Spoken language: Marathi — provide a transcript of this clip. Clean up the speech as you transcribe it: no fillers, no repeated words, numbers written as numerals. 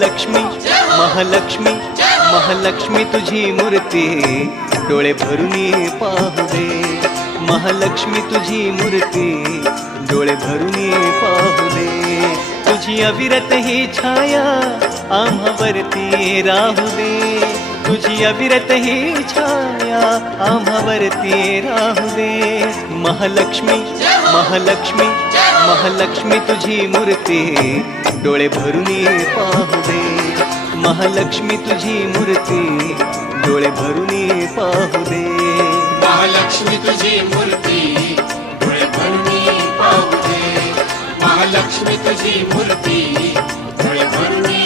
लक्ष्मी महालक्ष्मी महालक्ष्मी तुझी मूर्ती डोळे भरून पाहू दे। महालक्ष्मी तुझी मूर्ती डोळे भरून पाहू दे। तुझी अविरत ही छाया आम्हावरती राहू दे। तुझी अविरत ही छाया आम्हावरती राहू दे। महालक्ष्मी महालक्ष्मी महालक्ष्मी तुझी मूर्ती डोळे भरून पाहू दे। महालक्ष्मी तुझी मूर्ती डोळे भरून पाहू दे। महालक्ष्मी तुझी मूर्ती डोळे भरून पाहू दे। महालक्ष्मी तुझी मूर्ती डोळे भरून